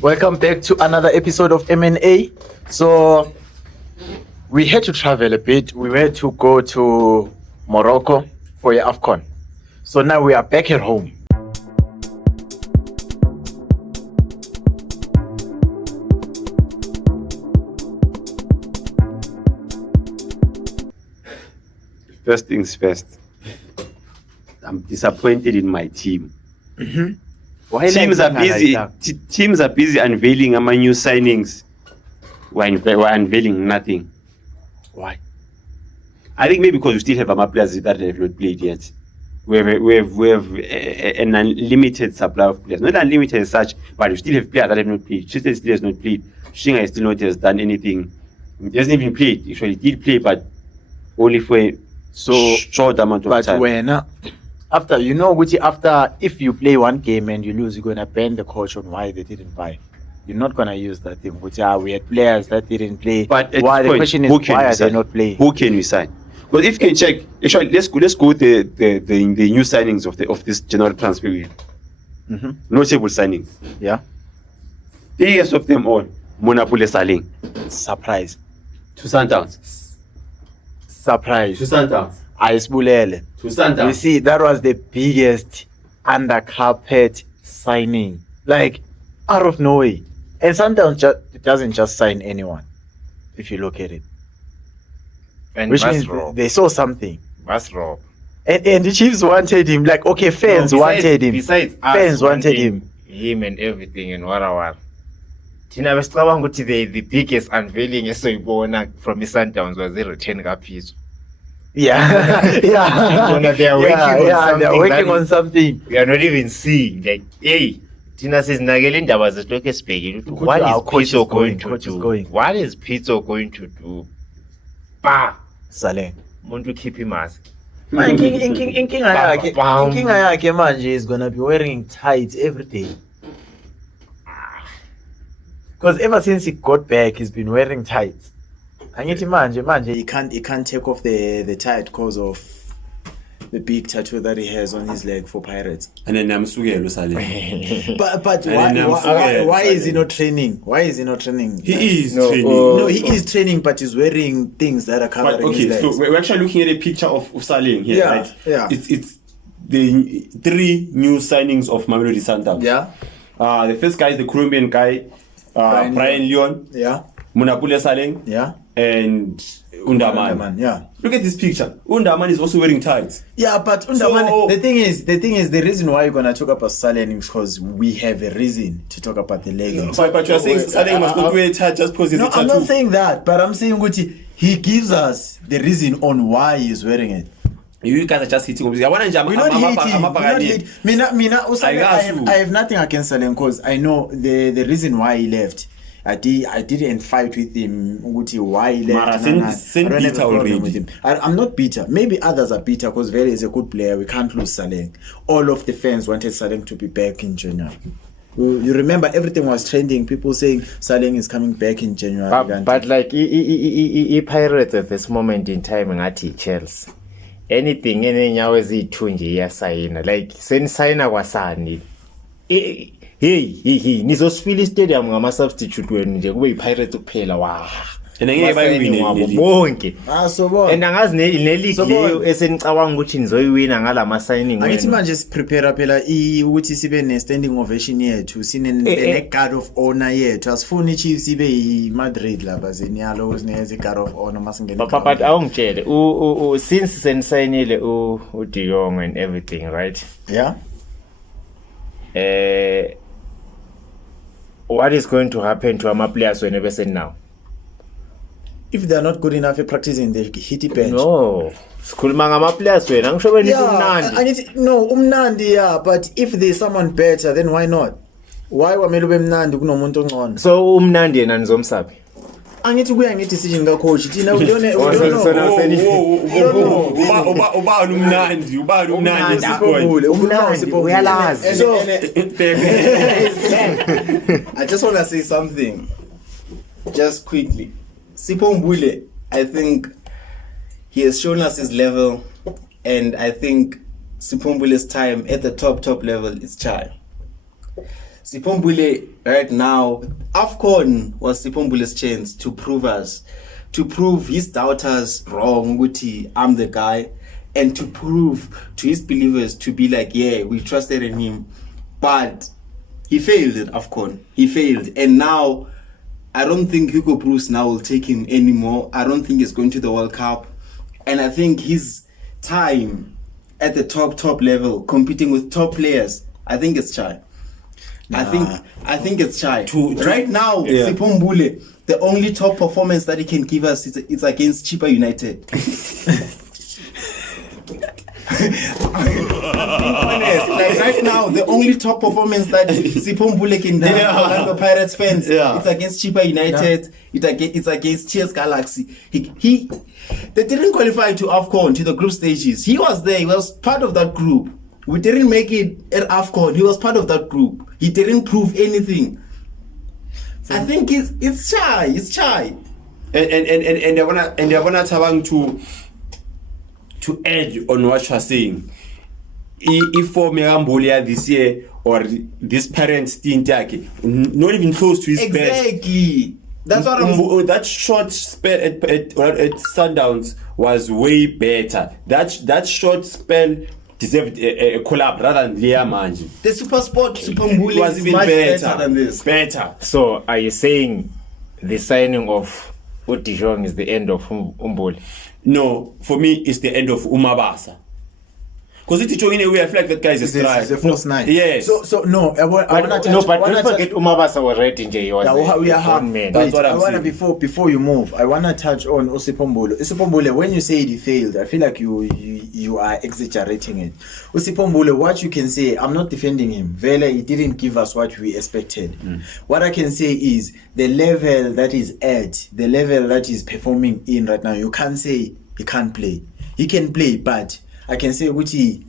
Welcome back to another episode of M&A. So we had to travel a bit. We had to go to Morocco for your AFCON. So now we are back at home. First things first, I'm disappointed in my team. Why Teams are busy. Teams are busy unveiling my new signings. We're unveiling nothing. Why? I think maybe because we still have our players that have not played yet. We have an unlimited supply of players. Not unlimited as such, but we still have players that have not played. Tristan still has not played. Shinga still not has done anything. He hasn't even played. Actually, he did play, but only for a short amount of time. But when after if you play one game and you lose, you're gonna ban the coach on why they didn't buy. You're not gonna use that thing. Which we had players that didn't play. But why the question is why are they not playing? Who can we sign? Because if you can check, actually, let's go with the new signings of this January transfer year. Notable signings. Yeah. Biggest of them all, Monapule Saling Surprise. to Sundowns. Surprise. To Sundowns. Aisbulele. To Sundowns. You see, that was the biggest under carpet signing. Like out of nowhere. And sometimes it doesn't just sign anyone, if you look at it. And Which that's means Rob. they saw something. That's Rob. And the Chiefs wanted him. Like, okay, fans wanted him. Besides us Fans wanted wanting him and everything and what. Thina besicabanga ukuthi the biggest unveiling esoyibona from i-Sundowns was i-return kaPhiso. Yeah. Yeah. They are working They're working on on something something. We are not even seeing. Like, hey, thina sizinakele indaba zesilokhu esibhekile ukuthi Ukuthi what our is coach is Pitso going, going to coach is do? going. What is Pitso going to do? Bah! Saleh. Umuntu keep imask. Inkinga yakhe manje is gonna be wearing tights every day. Because ever since he got back, he's been wearing tights. Angithi manje He can't take off the tie because of the big tattoo that he has on his leg for Pirates. And then I'm Sugelo Saleh. But And then why is he not training? Why is he not training? He is No, training. No, he is training, but he's wearing things that are But covering his okay, so legs. we're actually looking at a picture of Saleh here, Yeah, right? yeah. It's the three new signings of Mamelodi Sundowns. Yeah, The first guy is the Colombian guy, Brian Leon, yeah, Monapule Saleh, yeah. and Undaman. Yeah. Look at this picture. Undaman is also wearing tights. Yeah, but Undaman, the thing is, the reason why you're gonna talk about Saleh is because we have a reason to talk about the leggings. But you're saying Saleh must not wear a tie just because it's No, a tattoo. I'm not saying that, but I'm saying Guti, he gives us the reason on why he's wearing it. You guys are just hitting on this. We're not hating. Mina, I have nothing against Saleh because I know the reason why he left. I didn't fight with him. Why he left? Mara, I send don't have a bitter problem already. with him. I'm not bitter. Maybe others are bitter because Vele is a good player. We can't lose Saleh. All of the fans wanted Saleh to be back in January. You remember everything was trending. People saying Saleh is coming back in January. But like i-Pirates at this moment in time ngathi Chelsea. Anything enenyawo ezithu nje iyasayina. Like senisayina kwasani. Hey, nizosifila istadium ngama-substitute wenu nje kube yi-Pirates kuphela wa. And angeke bayiwine wabo le league. bonke. So bon. And angazi ne-league leyo esenicabanga ukuthi nizoyiwina ngalama-signing Angithi wenu. manje siprepare phela ukuthi sibe ne-standing ovation yethu sine-guard of honor yethu asifuni i-Chiefs ibe yi-Madrid lapha zeniyalo sineze i-guard of honor masingene But awungitshele since senisayinile uDe Jong and everything, right? yeah. What is going to happen to ama-players when bese now? If they are not good enough at practicing, they hit the bench. No, sikhuluma ngama-players wena ngisho benithi Yeah, umnandi. no, umnandi, yeah, but if there's someone better, then why not? Why wamele ube mnandi kunomuntu ongcono? So umnandi yena nizomsabi. Angithi kuya nge-decision ka-coach thina we don't So know. Ubani umnandi at this point. Umnandi uyalazi. So, I just want to say something, just quickly. Sipho Mbule, I think he has shown us his level, and I think Sipho Mbule's time at the top level is Chai. Sipombule right now, AFCON was Sipombule's chance to prove his doubters wrong, Uti, I'm the guy, and to prove to his believers to be like, yeah, we trusted in him. But he failed at AFCON. He failed. And now, I don't think Hugo Bruce now will take him anymore. I don't think he's going to the World Cup. And I think his time at the top level, competing with top players, I think it's Chai. I think it's Chai. Right now, Sipombule, the only top performance that he can give us is it's against Chipa United. I'm being honest. Like right now, the only top performance that Sipombule can do for Pirates fans, it's against Chipa United. It's against Cheers Galaxy. They didn't qualify to AFCON, to the group stages. He was there. He was part of that group. We didn't make it at AFCON. He was part of that group. He didn't prove anything. I think it's Chai. It's Chai. And they're gonna tabang to add on what you're saying. If for Merambolia this year or this parent stint, not even close to his best. Exactly. That's what I'm. That short spell at Sundowns was way better. That short spell deserved a collab rather than Lea Manji. The Super Sport Sipombule was is even much better than this. Better. So are you saying the signing of Udijong is the end of Umboli? No, for me it's the end of Umabasa. Because it's in a way I feel like that guy is a strike. It's a false nine. Yes. So no, I want to No, but don't forget Umabasa was right in J. we are half. man. That's what I I'm wanna saying. before you move. I wanna touch on Usipombolo. Usipombolo, when you say he failed, I feel like you are exaggerating it. Usipombolo, what you can say, I'm not defending him. Vele, he didn't give us what we expected. What I can say is the level that is at, the level that he's performing in right now. You can't say he can't play. He can play, but I can say Uti,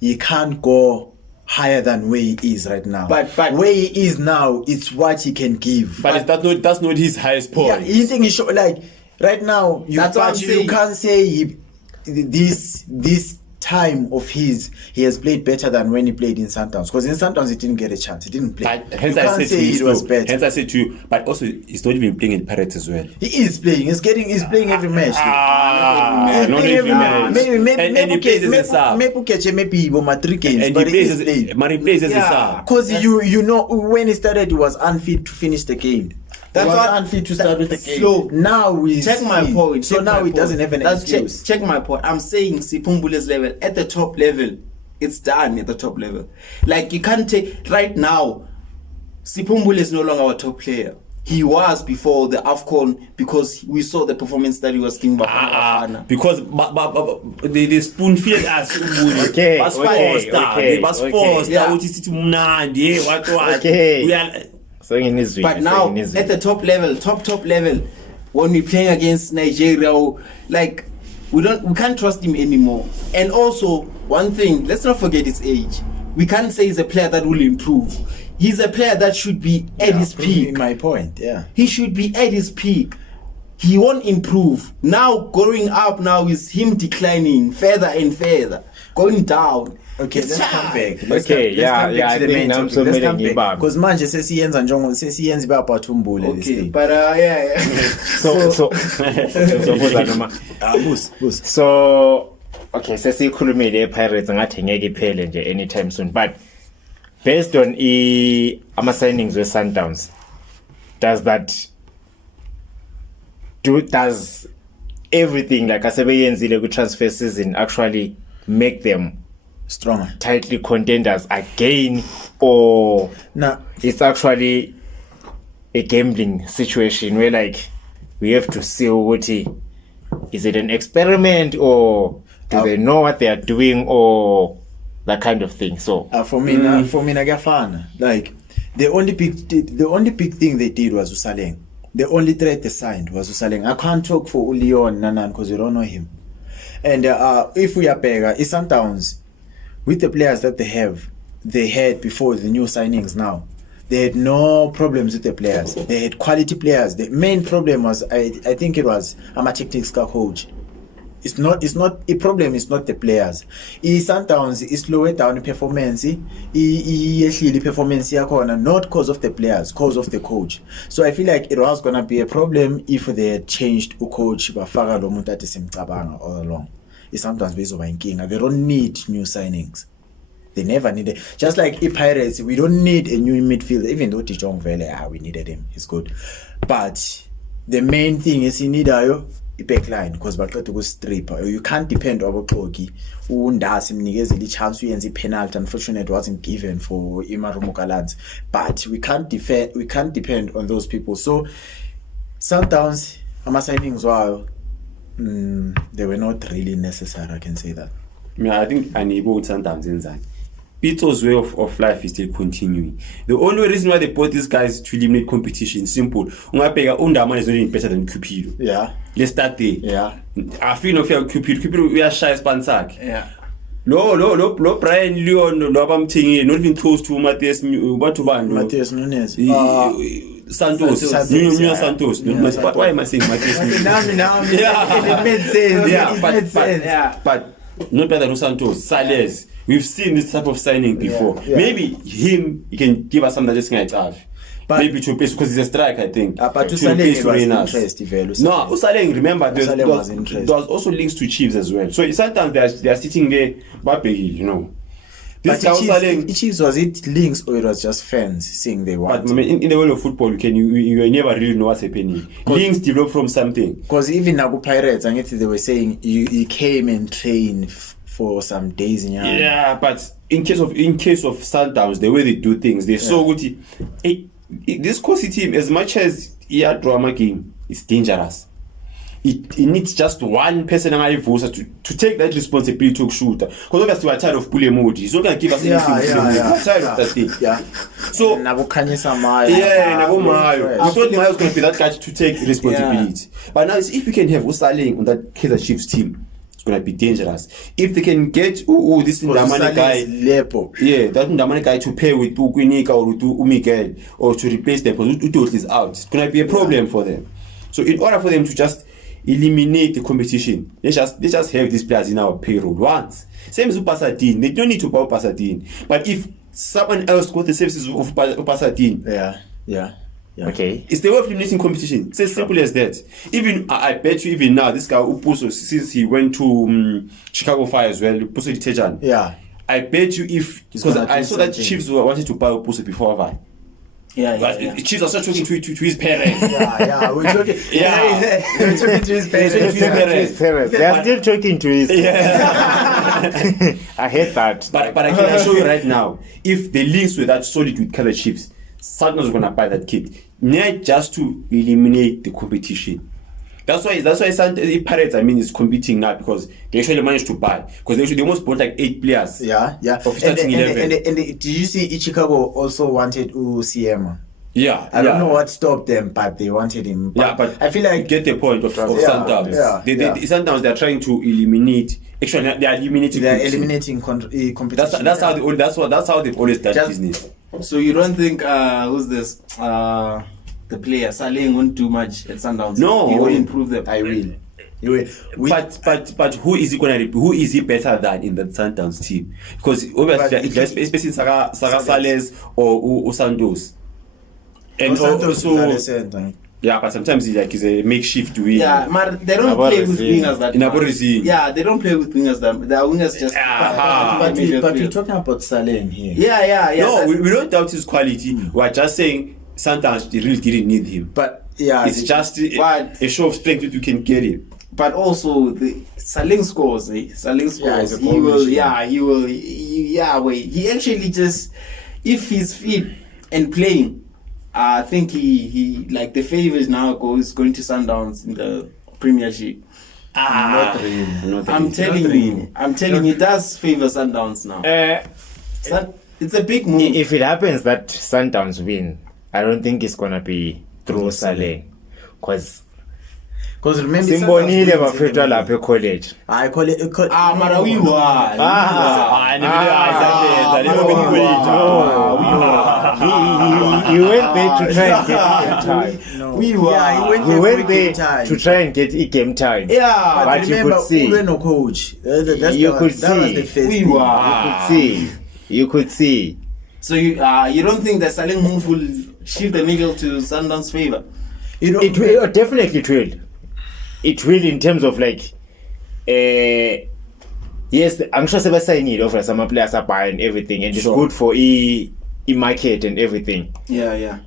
he can't go higher than where he is right now. But where he is now, it's what he can give. But that's not his highest point. Yeah, you think he should like right now? That's what I'm you saying. can't say this time of his he has played better than when he played in Sundowns, because in Sundowns he didn't get a chance. He didn't play. But hence You I can't said say to you, it was better. hence I said to you, but also he's not even playing in Pirates as well. He is playing. He's playing every match. He's Not playing every match. And he plays as a sub. Maybe over 3 games, And but he he plays is as playing. but he plays as a sub. Because you know when he started, he was unfit to finish the game. That's He was what- unfit to start with the game. So, now we check my point. So check now my he point. doesn't have an That's excuse. check my point. I'm saying Sipombule's level at the top level, it's done at the top level. Like you can't take right now. Sipombule is no longer our top player. He was before the AFCON because we saw the performance that he was giving Bafana. Because they spoon fed us. Okay, Bas okay, forced, okay, bas okay. forced, Yeah. uthi sithi mnandi, what. Okay. We are So in his But now at the top level, top level, when we're playing against Nigeria, like we can't trust him anymore. And also one thing, let's not forget his age. We can't say he's a player that will improve. He's a player that should be at his peak. My point, yeah. He should be at his peak. He won't improve. Now going up now is him declining further and further, going down. Okay, It's let's come sad. back. Okay, yeah, to I the think main I'm topic. so Let's come many back. ngibambe. Because manje sesiyenza njengo sesiyenza ibapha Thumbule this Okay, thing. but yeah. so Bus. So okay, sesikhulumile ePirates ngathi ngeke iphele nje anytime soon, but based on ama signings with Sundowns, does everything like asebeyenzile ku transfer season actually make them Stronger. tightly contenders again, or Now, it's actually a gambling situation where like we have to see what is it an experiment, or do they know what they are doing, or that kind of thing. So for me, nagafana. Like the only big thing they did was Usaleng. The only threat they signed was Usaleng. I can't talk for Ulion Nanan because you don't know him. And if we are bigger, it's Sundowns with the players that they had before the new signings. Now they had no problems with the players. They had quality players. The main problem was I think it was I'm a technical coach. It's not a problem. It's not the players. Sundowns is slower down performance. Performance not because of the players, because of the coach. So I feel like it was gonna be a problem if they had changed a coach. Bafaka lo muntu athi simcabanga all along. Sometimes bezoba inkinga. They don't need new signings. They never needed. Just like Pirates, we don't need a new midfielder. Even though Dijong Vele, we needed him. He's good, but the main thing is you need a backline because baqeda ukustripper. You can't depend on Aboxoki. Undasi mnikeze the chance uyenze penalty. Unfortunately, it wasn't given for Imaru Mukalans. But we can't depend on those people. So Sundowns, ama signings were they were not really necessary. I can say that. Yeah, I think I need both Sundowns inside. Pito's way of life is still continuing. The only reason why they bought these guys to eliminate competition is simple. Ungapega Undaman is not even better than Cupido. Yeah. Let's start there. Yeah. I feel no fear Cupido we are shy Spansak. Yeah. Lo Brian Leon lo abamthingi not even close to Matthias Matheus Nunes. Santos. Nuno Santos. But why am I saying Matthias Nunes? Yeah. It made sense. Yeah, but not better than Santos. Sales. We've seen this type of signing before. Yeah. Maybe he can give us something that just can't have. But maybe to replace because he's a strike, I think. But to Saleng was interest. No, Usaleng, remember, there was also links to Chiefs as well. So sometimes they are sitting there, you know. But Chiefs, was it links or it was just fans saying they want? But in the world of football, you never really know what's happening. Links develop from something. Because even Nabu Pirates, I guess they were saying you came and trained for some days in your Yeah, but in case of Sundowns, the way they do things, they're so good. This Kosi team, as much as a drama game, is dangerous. It needs just one person to take that responsibility to shoot. Because obviously we're tired of pulling emoji. He's not going to give us anything. We're tired of that thing. Yeah. So Nabu Kanyisa Maya. Nabu Mayo. I thought Mayo was going to be that guy to take responsibility. But now if we can have Usaleng on that Kaizer Chiefs team, going to be dangerous. If they can get this Ndamane guy, that Ndamane guy to pair with Ukwinika or Miguel or to replace them because Utot is out, it's going to be a problem for them. So in order for them to just eliminate the competition, they just have these players in our payroll once. Same as Pasadine, they don't need to buy Pasadine. But if someone else got the services of Pasadine, yeah. Okay. It's the way of eliminating competition. It's as simple as that. Even I bet you, even now, this guy Upuso, since he went to Chicago Fire as well, Upuso Detergent. Yeah. I bet you because I saw that Chiefs wanted to buy Upuso before that. Yeah. Chiefs are still talking to his parents. We're talking. We're talking to his parents. They are still talking to his. Yeah. I hate that. But I can assure you right now, if the links were that solid with Kaizer Chiefs, Sundowns gonna buy that kid, not just to eliminate the competition. That's why Pirates, is competing now because they actually managed to buy because they almost bought like 8 players. Yeah. Of starting 11. And did you see Chicago also wanted UCM? Yeah. I don't know what stopped them, but they wanted him. But I feel like you get the point of Sundowns. Sundowns, they're trying to eliminate. Actually, they are eliminating. competition. That's how they've always done business. So you don't think who's this? The player Saleng won't do much at Sundowns. No, he will improve them. I will. But who is he gonna? Who is he better than in the Sundowns team? Because obviously, especially Saga Sales or Santos. And also, yeah, but sometimes he's a makeshift wing. Yeah, but they don't play with wingers that much. Yeah, they don't play with wingers that. The wingers just. But we're talking about Saleng here. Yeah. No, we don't doubt his quality. We're just saying Sundowns they really didn't need him. But it's just a show of strength that you can get him. But also the Saleng scores. Saleng scores. He actually just, if he's fit and playing, I think he like the favors now is going to Sundowns in the Premiership. Not really. I'm telling you, does favor Sundowns now. It's a big move. If it happens that Sundowns win, I don't think it's gonna be through Saleng, because remember Simbonile bafetwa lapha college. I call it mara we won. You went there to try and get game time. No. We were. Yeah, he went We there went for there game time. to try and get game time. Yeah. But But you remember, could see. we were no coach. You could that was see. the first We thing. were. You could see. So you don't think the Saleng move will shift the needle to Sundowns' favor? You know, It will definitely it will. It will in terms of like yes, I'm sure Sebastian offer some players are buying everything and it's Sure. good for market and everything. Yeah.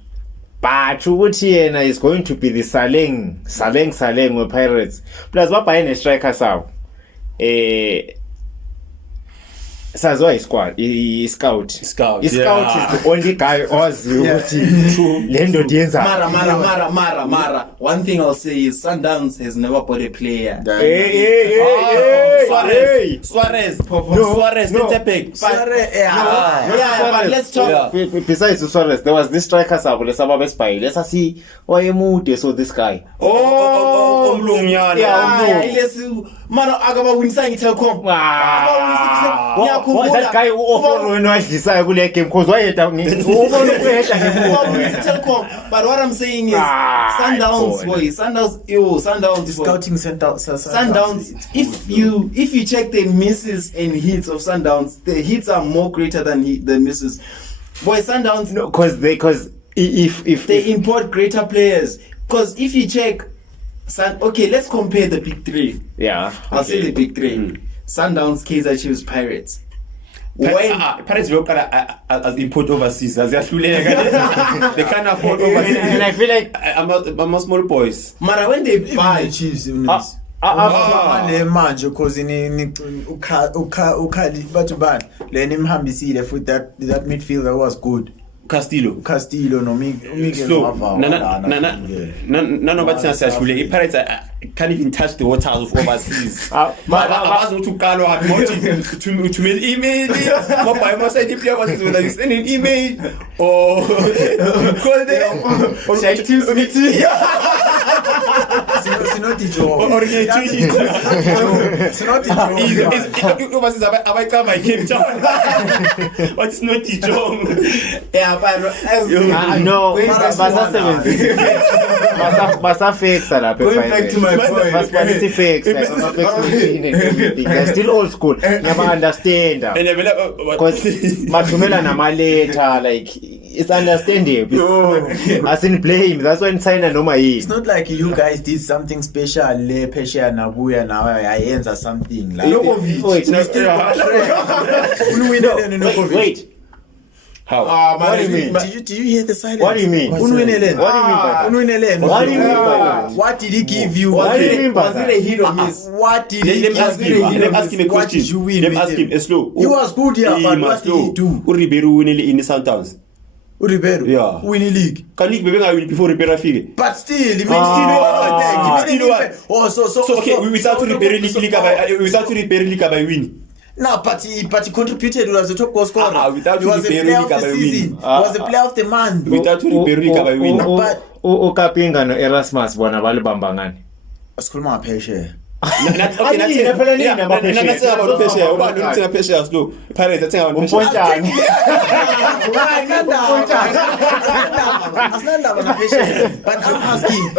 But ukuthi yena is going to be the Saleng with Pirates. Plus buying a striker saw. Sazwa isquad, scout. Scout, Scout yeah. is the only guy ozi ukuthi le ndoda yenza. Mara. One thing I'll say is Sundowns has never bought a player. Suarez. No. Center back. But let's talk. Besides Suarez, there was this striker sabo lesaba besibhayi. Let's see wayemude so this guy. Omlungnyana. Mara akaba winisa ngiTelkom. That guy who offer when wadlisayo kule game because wayeda ubona ukuyehla ngemuva. Telkom. But what I'm saying is Boy. Sundowns. scouting center. Sundowns. If you check the misses and hits of Sundowns, the hits are more greater than the misses. Boy, Sundowns. No, because if They import greater players. Because if you check, okay, let's compare the big three. yeah, I'll say the big three: Sundowns, Kaizer Chiefs, Pirates. Pirates beyoqala as import overseas aziyahluleka they can't afford overseas and I feel like I'm small boys Mara, when they buy, the Chiefs. after manje cause ukhali bathu bani lena imhambisile futhi that midfielder was good. Castillo Castillo no Miguel slow Mavao. none of us siyahluleka i-Pirates can't even touch the waters of overseas abazi ukuthi uqalo happy mawuthi uthumela i-email mobile mosayidi player was whether you send an email or call them or Teams meeting overseas abayicama i-Cape Town but it's not Dijon. yeah, but no going basafixa lapha going back to my point. they're still old school never understand and they're like because bathumela namaleta like it's understandable as in blame that's when sign noma yini. It's not like you guys did something special le Pesha nabuya nawe ayenza something like wait how what do you mean? Do you hear the silence? What do you mean? Unwineleni. What do you mean by that? Unwineleni. What do you mean by that? What did he give you? What do you mean by Was it a hit or miss? What did he Let me ask give him. you? Let me ask him a What question. did you win Let me with ask him. Slow. He was good here, but what did he do? Ribeiro winile in Sundowns. Ribeiro. Yeah. Winning league. Can league bebengawini before Ribeiro afike. But still, he made So okay, without Ribeiro league abayini. No, but he contributed. He was the top goal scorer. Without he was the player of the Ribeiro, season. He was the player of the month. Without Ribeiro league abayini. Ukapinga no Erasmus bona balibamba ngani? Sikhuluma ngaphesheya. But I'm asking,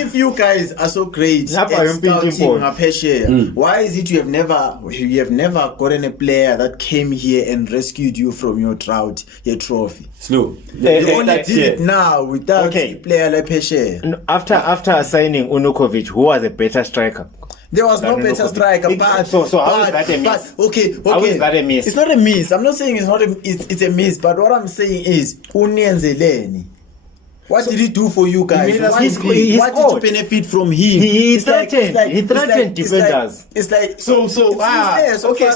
if you guys are so great at scouting ngaphesheya, why is it you have never gotten a player that came here and rescued you from your drought, your trophy? Slow. You only did it now without a player like Peshe. After signing Unukovic, who was a better striker? There was no better striker. But So how is that a miss? Okay. How is that a miss? It's not a miss. I'm not saying it's not it's a miss. But what I'm saying is, Unyenzeleni. What did he do for you guys? What did you benefit from him? He threatened defenders. It's like Okay,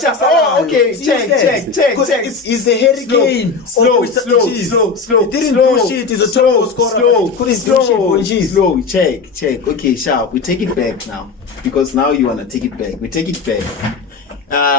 check. It's the hurricane. Slow. He didn't do shit. He's a top goal scorer. He couldn't do shit for cheese. Slow. Check. Okay, sharp. We take it back now because now you wanna take it back. We take it back.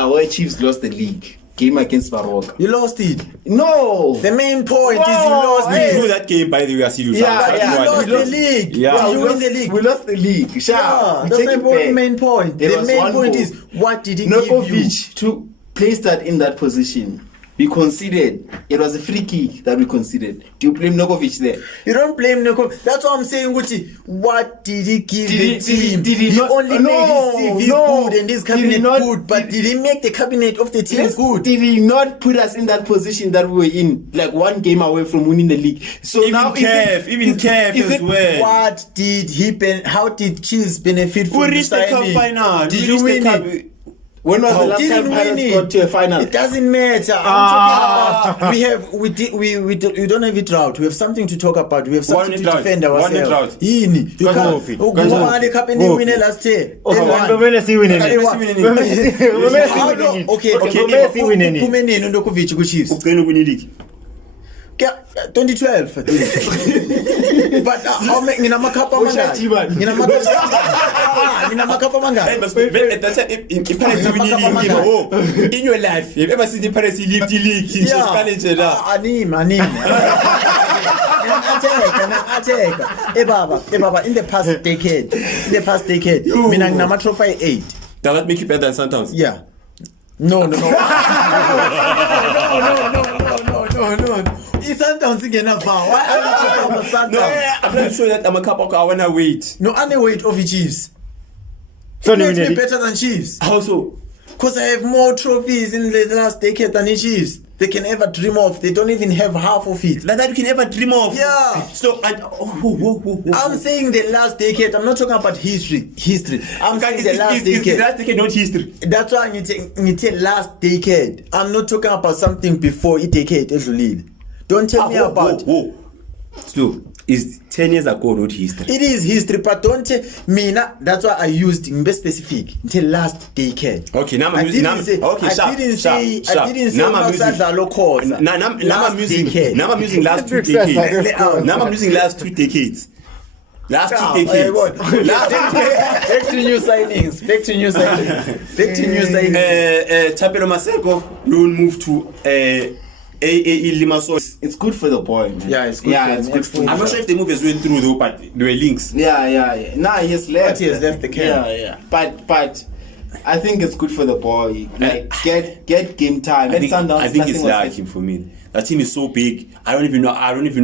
Where Chiefs lost the league. Game against Baroka. You lost it. No. The main point is you lost We it. drew that game by the way. I see you. You lost the league. Yeah. You win the league. We lost the league. Yeah, that's the main point. There The was main one point goal. is what did he give you? Nokovic to place that in that position we conceded. It was a free kick that we conceded. Do you blame Nokovic there? You don't blame Nico. That's what I'm saying, Gucci. What did he give the team? Did he not- only no, made his CV no. good and his Did he cabinet not- good, but did he make the cabinet of the team Yes, good? did he not put us in that position that we were in, like one game away from winning the league? So Even now Kev is as it- well. What did how did Chiefs benefit from We the reached the cup signing? final. Did We you reached the win cup- it? When was the last Didn't time win Pirates it. got to a final? It doesn't matter. I'm talking about we don't have it drought. We have something to talk about. We have something One to drought. defend One ourselves. drought. Yini. You Go can't. Pete. Oh, Go go Pete. on, the cup in Go the winner Pete. last year. Oh, Everyone. kumele siwine nini? Everyone. Kumele How siwine do- nini? Okay, kumele siwine nini? uphume nini uNdokovic ku-Chiefs? Ugcine ukwini league. 2012 but nginamakapa amangaki nginamakapa Hey, amangaki but at that time, if Pirates winning league, oh, in your life, you've ever seen the Pirates lift the league? He's just challenging that. animi Atheka ebaba in the past decade mina nginama-trophy 8. Does that make you better than Sundowns? Yeah. No. No. I-Sundowns ingenapha. Why are you talking about No, Sundowns? I'm not sure that I'm a couple. I wanna wait. No, any weight of the Chiefs. So It makes me nini? better than Chiefs. How so? Because I have more trophies in the last decade than the Chiefs. They can ever dream of. They don't even have half of it. Like that you can ever dream of. Yeah. So, I'm saying the last decade. I'm not talking about history. I'm saying the last It's decade. last decade, not history. That's why you take last decade. I'm not talking about something before a decade. Edlulile. Don't tell me about. So, it's 10 years ago, not history. It is history, but don't tell me. That's why I used in be specific until last decade. Okay, now I I'm using. didn't say. Okay, I didn't say. Now I'm using. Now I'm using last 2 decades. Now I'm using last 2 decades. Last 2 decades. Back to new signings. Thapelo Maseko loan move to AAE Limassol. It's good for the boy, man. Yeah, it's good Yeah, for it's him. good for I'm him. not sure if the move is went through though, but there were links. Yeah. Nah, he has left. But he has left the camp. Yeah. But I think it's good for the boy. Like get game time. I And think, Sundowns, I think nothing it's was lacking for me. That team is so big. I don't even know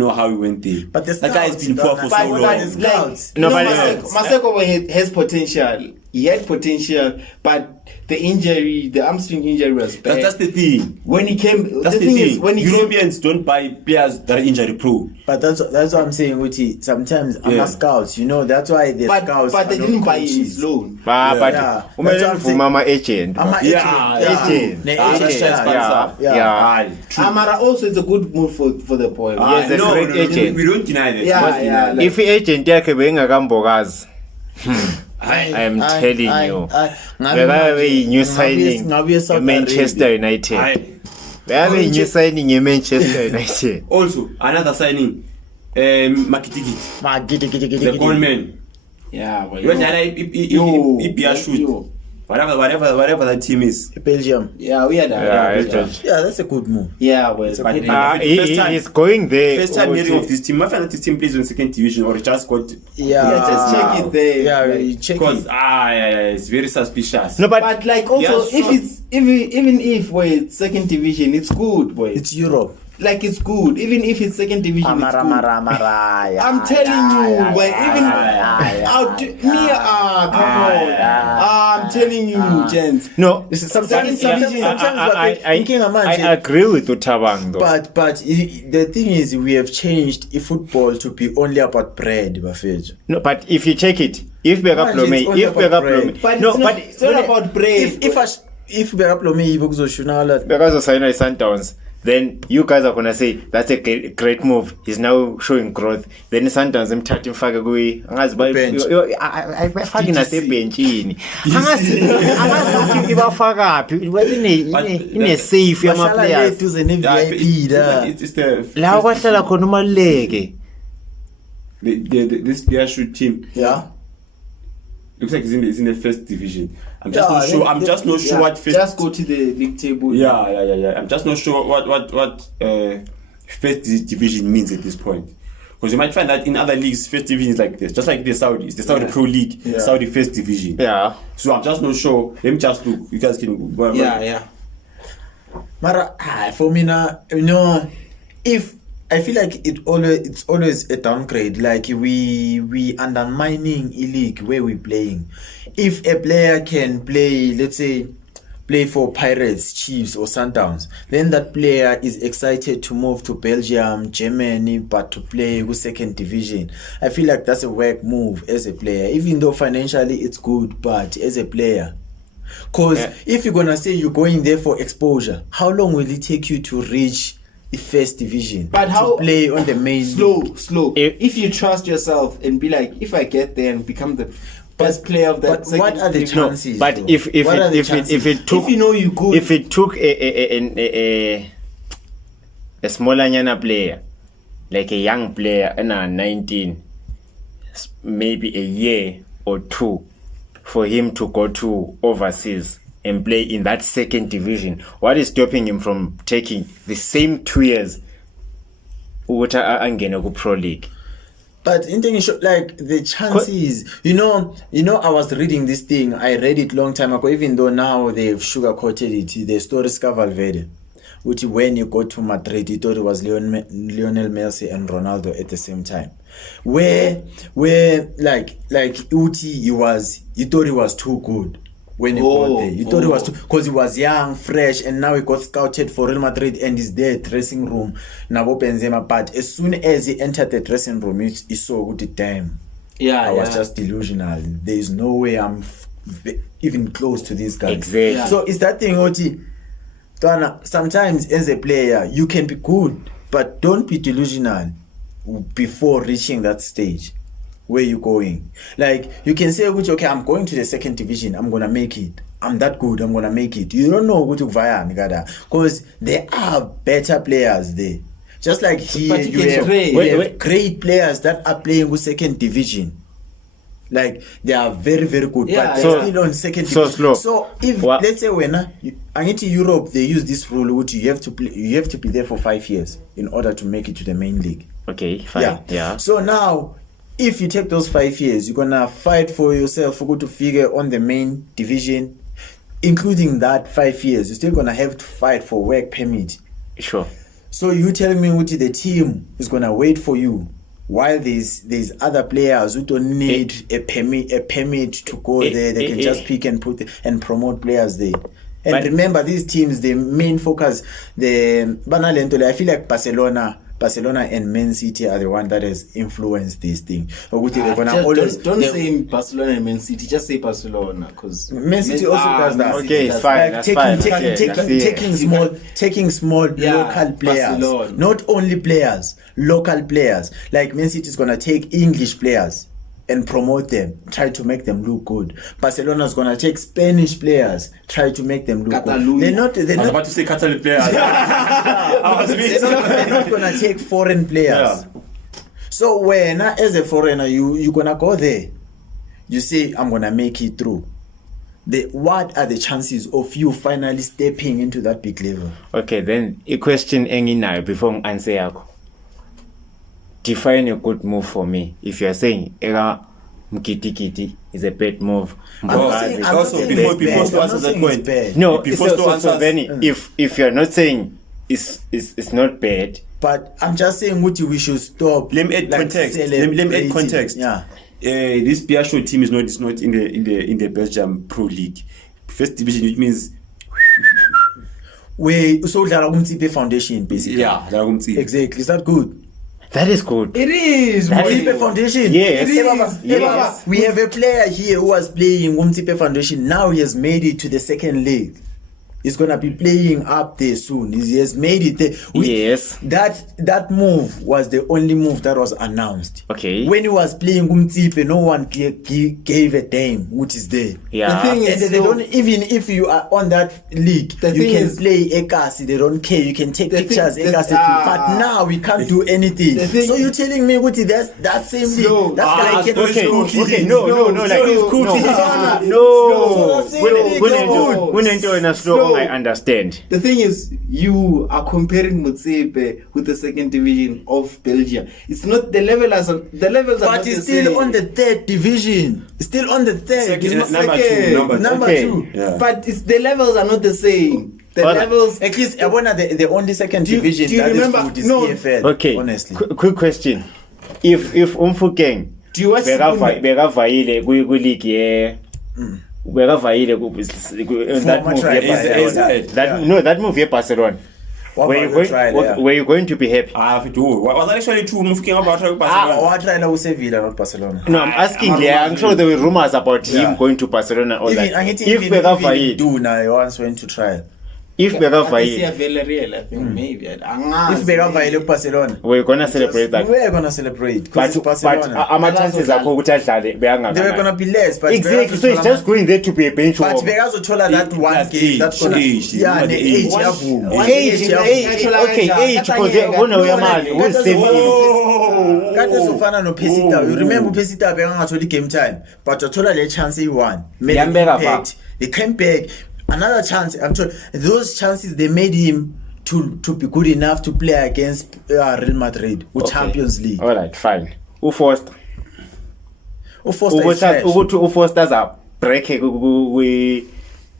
how he went there. But the that guy has scouts been poor for don't so know. long. But scouts. No, Nobody Maseko has potential. He had potential, but the injury, the hamstring injury was bad. That's the thing. When he came, That's the thing is when he came. Europeans don't buy players that are injury prone. But that's what I'm saying, Uti. Sometimes I'm Yeah. a scouts. That's why the scouts. But they are not didn't buy him coaches. his loan. But Yeah. umele That's what I'm saying. mvuma ama-agent. I'm an Yeah, agent. agent. Yeah. Amara also is a good move for the boy. Yes, a great agent. We don't deny that. Yeah, We must yeah, deny like- If i-agent yakhe bengakambokazi, I am telling you, bekabe yi-new signing eManchester United. that. Bekabe yi-new signing eManchester United. Also, another signing, Makitikit, the goalman. Yeah, but You know, shoot. Whatever that team is. Belgium. yeah, we had Yeah, that. agent. Yeah, that's a good move. Yeah, well, But He is going there. First time hearing of this team. I find that this team plays in second division or just got Yeah, just check it there. Yeah, Like, you check because it. it's very suspicious. No, but But like also, Yeah, sure. even if we're second division, it's good, boy. It's Europe. Like it's good. Even if it's second division, it's good. I'm telling you, boy. Even come on. I'm telling you, gents. no, Sometimes I thinking I agree with Utabang though. But the thing is, we have changed football to be only about bread, Bafejo. No, but if you check it, if Manje, it's only about bread. But no, it's not, it's not about bread. If Beraplome ibokuzoshunala, because of Sayona Sundowns, then you guys are gonna say that's a great move. He's now showing growth. Then Sundowns imthatha imfake kuyi angazi Bench. ayifaki nasebhenchini angazi ukuthi ibafakaphi ine safe yama players It's the la kwahlala khona umaluleke. this player shoot team. yeah. Looks like it's in the first division. I'm just not sure. I'm just not sure what first. Just go to the league table. Yeah. I'm just not sure what first division means at this point. Because you might find that in other leagues, first division is like this, just like the Saudis, the Saudi Pro League, Saudi First Division. Yeah. So I'm just not sure. Let me just look. You guys can. Yeah. Mara, for me now, if I feel like it's always a downgrade. Like we undermining a league where we playing. If a player can play, let's say, play for Pirates, Chiefs, or Sundowns, then that player is excited to move to Belgium, Germany, but to play with second division. I feel like that's a work move as a player, even though financially it's good, but as a player. Because if you're gonna say you're going there for exposure, how long will it take you to reach the first division? But how to play on the main slow. If you trust yourself and be like, if I get there and become the best player of that, but what are the chances? But though? if What are the chances? it took, if you know you good, if it took a smaller nyana player, like a young player, 19, maybe a year or two, for him to go to overseas and play in that second division, what is stopping him from taking the same 2 years angene ku Pro League? But in thing like the chances, you know, I was reading this thing. I read it long time ago. Even though now they've sugar-coated it, the story is Valverde, which when you go to Madrid, you thought it was Lionel Messi and Ronaldo at the same time. Where like Uti, you thought he was too good. When he got there, you thought he was too, because he was young, fresh, and now he got scouted for Real Madrid and is there dressing room. Nabo Benzema, but as soon as he entered the dressing room, he saw good damn. I was just delusional. There is no way I'm even close to these guys. Exactly. Yeah. So it's that thing, Oti. Sometimes as a player, you can be good, but don't be delusional before reaching that stage. Where you going? Like you can say, okay, I'm going to the second division. I'm gonna make it. I'm that good. I'm gonna make it. You don't know who to via Nigada, because there are better players there. Just like here, you have great players that are playing with second division. Like they are very, very good, but they're still on second division. So if let's say when I get to Europe, they use this rule which you have to be there for 5 years in order to make it to the main league. Okay, fine. Yeah. So now, if you take those 5 years, you're gonna fight for yourself for good to figure on the main division, including that 5 years. You're still gonna have to fight for work permit. Sure. So you telling me Uti, the team is gonna wait for you while there's other players who don't need a permit to go there. They can just pick and put and promote players there. And but remember, these teams, the main focus, I feel like Barcelona and Man City are the one that has influenced this thing. Don't say Barcelona and Man City. Just say Barcelona, because Man City also does that. Okay, it's fine. Like taking small local players, Barcelona. Not only players, local players. Like Man City is gonna take English players and promote them, try to make them look good. Barcelona is gonna take Spanish players, try to make them look good. They're not about to say Catalan players. They're not gonna take foreign players. So when as a foreigner you gonna go there, you say I'm gonna make it through. What are the chances of you finally stepping into that big level? Okay, then a question enginayo before answer yako. Define a good move for me. If you are saying Era Mkiti is a bad move, also before to answer that point, no. Before so then, if you are not saying it's not bad, but I'm just saying we should stop. Let me add context. Let me add context. Yeah. This Piacho team is not in the Belgium Pro League, first division, which means we so Umtsipe Foundation basically. Yeah, exactly. Is that good? That is good. It is. Umtsipe Foundation. Yes. Yes. We have a player here who was playing Umtsipe Foundation. Now he has made it to the second league. He's gonna be playing up there soon. He has made it there. Yes. That move was the only move that was announced. Okay. When he was playing Umtsipe, no one gave a damn which is there. Yeah. The thing is, they don't, even if you are on that league, you can play Ekasi. They don't care. You can take pictures Ekasi. But now we can't do anything. So you're telling me, Guti, that's that same league. That's like okay. No. wrong, I understand. The thing is, you are comparing Motsepe with the second division of Belgium. It's not the levels are But not he's the still same. on the third division. He's still on the third. Second, He's not number second. two, Number Okay. two. Yeah. But it's the levels are not the same. The Alright. levels. At least the only second Do you- division do you that is remember- good is no. EFL. Okay. Honestly. Quick question. If Umfukeng Do you watch Sipunda? bekavayile ku-league ye bekavayile that Former move trial, ye-Barcelona. That move ye-Barcelona. What Were you about going the trial, yeah? were you going to be happy? Was that actually true? Mufking about Ah, Barcelona. watrayela uSevilla not Barcelona. No, I'm asking there. I'm sure there were rumors about Yeah. him going to Barcelona or Even that. angithi If even bekavayile, Duna once went to trial. if bekavayile, Villarreal, I think maybe. If bekavayile Barcelona, we're gonna celebrate that. we're gonna celebrate But because it's Barcelona. ama-chances akho ukuthi adlale They were beyangakanani. gonna be less, but Exactly. So it's just going there to be a bench But warmer. bekazothola that one Plus game that's gonna age, yeah, the age age. yavuma. One- Age, Yeah, okay, age, because bona uyamali, who's saving you? Kade sofana no Pesita. You remember Pesita bekangatholi game time, but wathola le chance he-1. Made an Yambeka impact. They came back. Another chance. I'm sure those chances they made him to be good enough to play against Real Madrid with Okay. Champions League. All right, fine. Ufoster. Ufoster is trash. Ukuthi uFoster's a break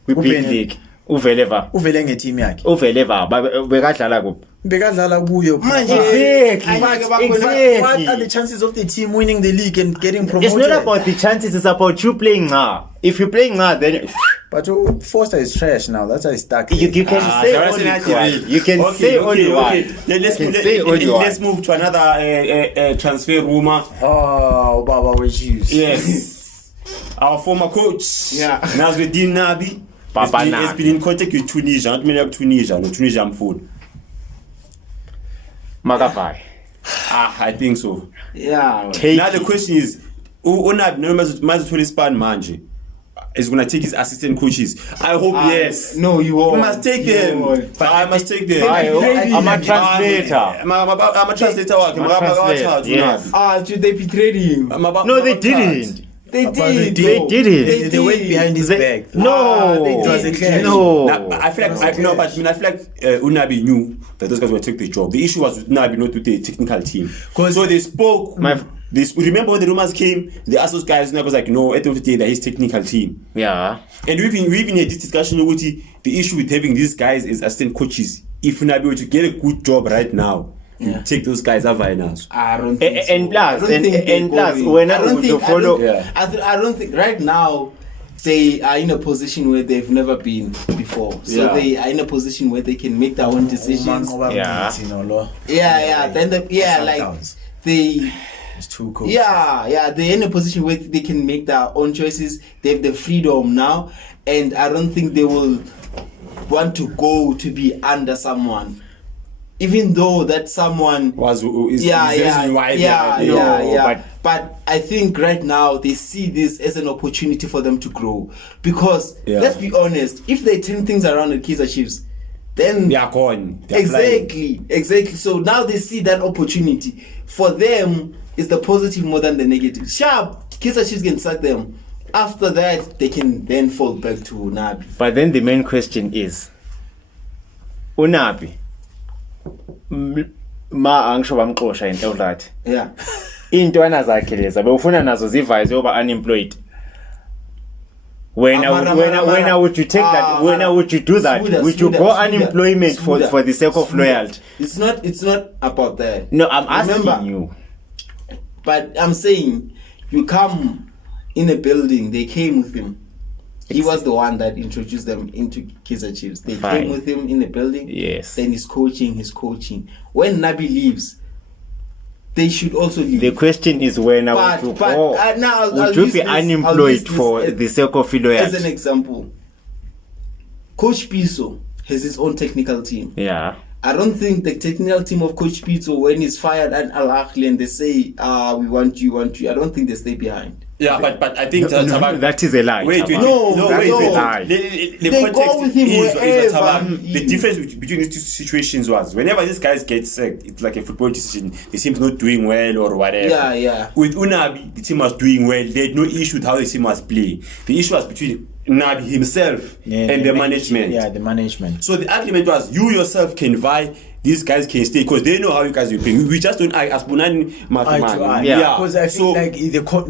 kwi-big league. Uveleva. Uvele ngeteam yakhe. Uveleva bekadlala kuphi? Bekadlala kuyo. Manje, Exactly. What are the chances of the team winning the league and getting promoted? It's not about the chances, it's about you playing now. If you playing now, then But Foster is trash now. That's why he's stuck. you can say Sarah only Sinatra. one. You can say only one. Let's move to another transfer rumor. Oh, Baba was used. Yes. Our former coach, Yeah. Nasreddin Nabi, Baba has Nabi. been in contact with Tunisia. Not many of Tunisia, no Tunisian phone. Magavai. I think so. Yeah. Take Now the question is, Nabi, no Mazutoli Span Manje, is going to take his assistant coaches. I hope yes. No, you We won't. must take You them. won't. But I must take them. I'm a translator. I'm a translator. Should they be trading? No, they didn't. They did. They though. didn't. They went behind his They- back. No, It was a clash. no. I feel like I feel like Unabi knew that those guys would take the job. The issue was with Nabi, not with the technical team. So they spoke. Remember when the rumors came? They asked those guys. Nabi was like, "No, at the end of the day, they're his technical team." Yeah. And we even had this discussion with the issue with having these guys as assistant coaches. If Nabi were to get a good job right now, Yeah. take those guys over now. I don't think so. And plus, I don't think they and go plus, in. when I don't think, follow, I don't think right now they are in a position where they've never been before. So Yeah. they are in a position where they can make their own decisions. Yeah. Then like Sundowns. they. It's too cool. Yeah, they're in a position where they can make their own choices. They have the freedom now, and I don't think they will want to go to be under someone, even though that someone Was is yeah, is the reason why they are there. But I think right now they see this as an opportunity for them to grow, because Yeah. let's be honest, if they turn things around at Kaizer Chiefs, then They are gone. They are flying. exactly. So now they see that opportunity. For them, it's the positive more than the negative. Sharp, Kaizer Chiefs can sack them. After that, they can then fall back to Nabi. But then the main question is, Unabi, ma angisho bamxosha into that. Yeah. Intwana zakhe leza bewufuna nazo zivayise yoba unemployed. When would you take that? When would you do that? Would you go unemployment for the sake of loyalty? It's not about that. No, I'm asking Remember, you. But I'm saying, you come in a building, they came with him. He was the one that introduced them into Kaizer Chiefs. They Fine. came with him in the building. Yes. Then he's coaching. When Nabi leaves, they should also leave. The question is when But- would you but, go? now I'll Would you use be this- I'll use unemployed this for as- the sake of As an loyalty? example, Coach Piso has his own technical team. Yeah. I don't think the technical team of Coach Piso, when he's fired at Al Ahly and they say, we want you, I don't think they stay behind. Yeah, but I think that is a lie. Wait, Thabang. No, that is a no. lie. The They go context with him is wherever Thabang, he the is. difference between these two situations was whenever these guys get sacked, it's like a football decision. The team's not doing well or whatever. Yeah, yeah. With Unabi, the team was doing well. They had no issue with how the team was playing. The issue was between Nabi himself and the management. Yeah, the management. So the argument was you yourself can vie, these guys can stay because they know how you guys will play. We just don't as Bunani Yeah. Because I feel So- like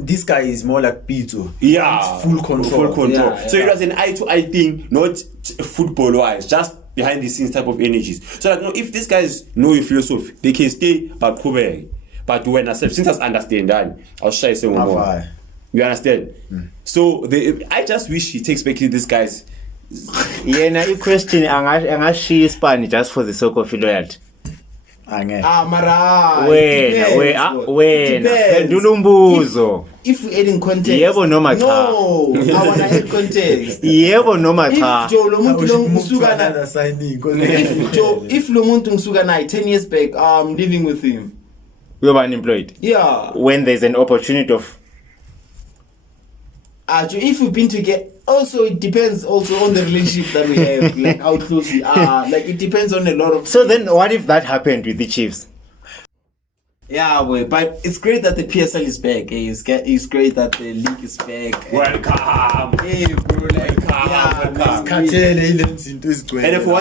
this guy is more like Pito. Yeah, It's full control. Yeah, So it was an eye-to-eye thing, not football-wise, just behind the scenes type of energies. So like, no, if these guys know your philosophy, they can stay, but Kuberi. But when I said, since I understand that, I'll share some more. Afai. You understand? So I just wish he takes back these guys. Yena i-question angashiya isipani just for the sake of loyalty. Angeke. Mara. Wena phendula umbuzo. If we add in context. Yebo noma cha. No, I wanna add context. Yebo noma cha. If Joe lo muntu We lo should move to ngisuka another na signing. 'cause- if lo muntu ngisuka naye 10 years back, I'm living with him. We were unemployed. Yeah. When there's an opportunity of If we've been together, also it depends also on the relationship that we have, like how close we are. Like it depends on a lot of. so then what if that happened with the Chiefs? Yeah, but it's great that the PSL is back. It's great that the league is back. Welcome. Hey, bro, like Welcome. Khathele ile zinto ezigcwele. And for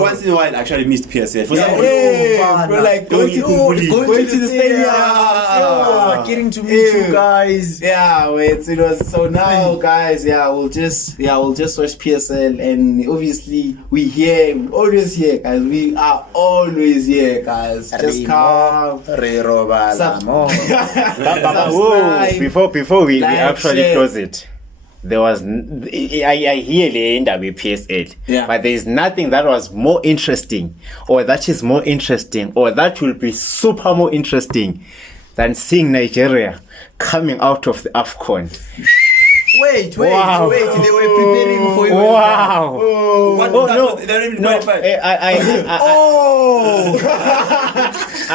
once in a while, I actually missed PSL. For some Hey, man. bro, like Don't going you to bully. the stadium. Yeah, getting to meet you guys. Yeah, wait. It was so now, guys. Yeah, we'll just watch PSL, and obviously we always here, guys. We are always here, guys. Just come. Whoa, before we Like, actually share. close it, there was I hear the end of PSL, Yeah. but there is nothing that was more interesting, or that is more interesting, or that will be super more interesting than seeing Nigeria coming out of the AFCON. Wait, Wow. They were preparing for you. Wow! What? Oh, no, They're even no, qualified.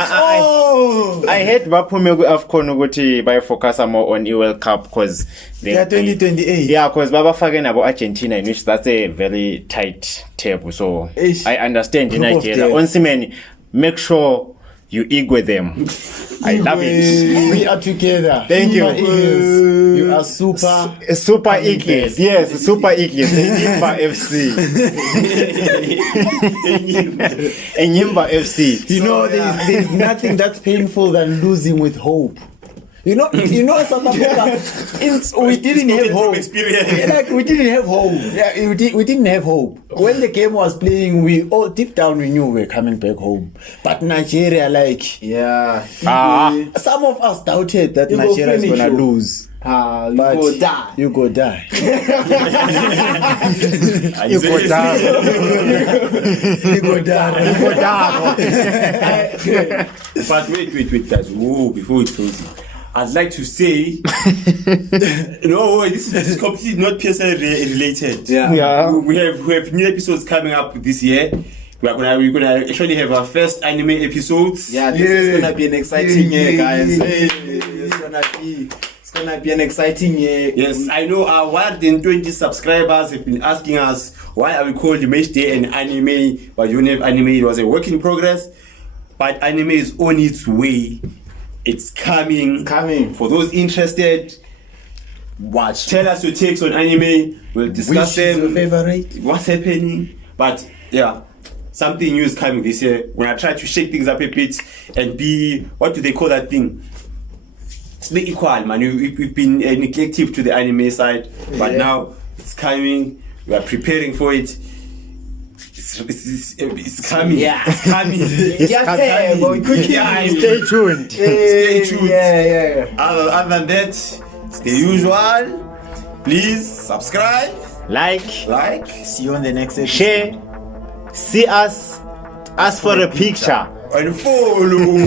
I heard baphume ku-AFCON ukuthi bayafocus more on i-World Cup because They are 2028. Yeah, because babafake nabo Argentina, in which that's a very tight table. So Eish. I understand in Group of Nigeria. death. Onsimeni, make sure you equal them. I love it. We are together. Thank you. Super Eagles. You are super. Super Eagles, yes, Super Eagles, Enyimba FC. Enyimba FC. You know, there's nothing that's painful than losing with hope. You know, South Africa. We didn't have Spoken from hope. experience. Like we didn't have hope. Yeah, we didn't have hope. When the game was playing, we all deep down we knew we were coming back home. But Nigeria, like, Yeah. some of us doubted that You go Nigeria is finish gonna you. lose. You But go die. You go die. You go down. You go die. You go down. But wait, guys. Whoa, before we close it, I'd like to say, no, this is completely not PSL related. Yeah. Yeah. We have new episodes coming up this year. We're gonna actually have our first anime episodes. Yeah, this is gonna be an exciting year, guys. Hey, it's gonna be an exciting year. Yes, I know our 120 subscribers have been asking us why are we called Match Day and Anime, but you don't have anime. It was a work in progress, but anime is on its way. It's coming. Coming. For those interested, Watch. tell us your takes on anime. We'll discuss Which is them. your favorite? What's happening? But yeah, something new is coming this year. We're gonna try to shake things up a bit and be, what do they call that thing? It's be equal, man. We've been neglective to the anime side, but now it's coming. We are preparing for it. It's coming. Yeah. It's coming. Yeah, boy, quick. Yeah, Stay tuned. Stay tuned. Yeah. Other than that, it's the usual. Please subscribe, Like, See you on the next episode. share, see us, ask for a picture. and follow.